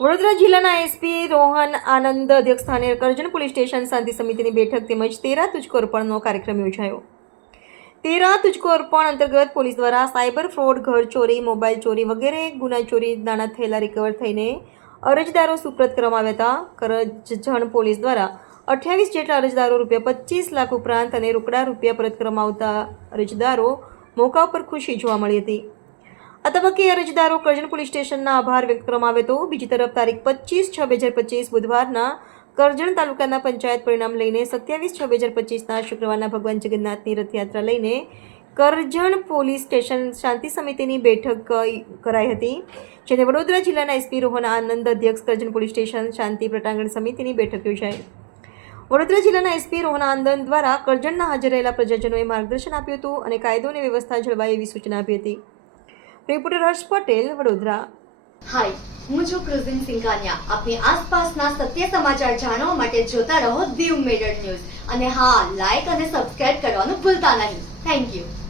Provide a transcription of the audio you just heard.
વડોદરા જિલ્લાના એસપી રોહન આનંદ અધ્યક્ષસ્થાને Karjan police station શાંતિ સમિતિની બેઠક તેમજ 13 તુજકો અર્પણનો કાર્યક્રમ યોજાયો। 13 તુજકો અર્પણ અંતર્ગત પોલીસ દ્વારા સાયબર ફ્રોડ, ઘર ચોરી, મોબાઈલ ચોરી વગેરે ગુના ચોરી નાણાં થયેલા રિકવર થઈને અરજદારો સુપ્રત કરવામાં આવ્યા હતા। કરજણ પોલીસ દ્વારા 28 જેટલા અરજદારો ₹25 લાખ ઉપરાંત અને રોકડા રૂપિયા પરત કરવામાં આવતા અરજદારો મોકા પર ખુશી જોવા મળી હતી। આ તબક્કે અરજદારો કરજણ પોલીસ સ્ટેશનના આભાર વ્યક્ત કરવામાં આવ્યો હતો। બીજી તરફ તારીખ 25/6/2025 બુધવારના કરજણ તાલુકાના પંચાયત પરિણામ લઈને 27/6/2025ના શુક્રવારના ભગવાન જગન્નાથની રથયાત્રા લઈને કરજણ પોલીસ સ્ટેશન શાંતિ સમિતિની બેઠક કરાઈ હતી, જેને વડોદરા જિલ્લાના એસપી રોહન આનંદ અધ્યક્ષ કરજણ પોલીસ સ્ટેશન શાંતિ પ્રટાંગણ સમિતિની બેઠક યોજાઈ। વડોદરા જિલ્લાના એસપી રોહન આનંદ દ્વારા કરજણના હાજર રહેલા પ્રજાજનોએ માર્ગદર્શન આપ્યું હતું અને કાયદો અને વ્યવસ્થા જળવાય એવી સૂચના આપી હતી। રિપોર્ટર હર્ષ પટેલ, વડોદરા। હાય, હું છું ક્રુઝિન સિંઘાનિયા। આપની આસપાસના સત્ય સમાચાર જાણવા માટે જોતા રહો દીવ મિરર ન્યૂઝ અને હા, લાઈક અને સબસ્ક્રાઇબ કરવાનું ભૂલતા નહીં। Thank you.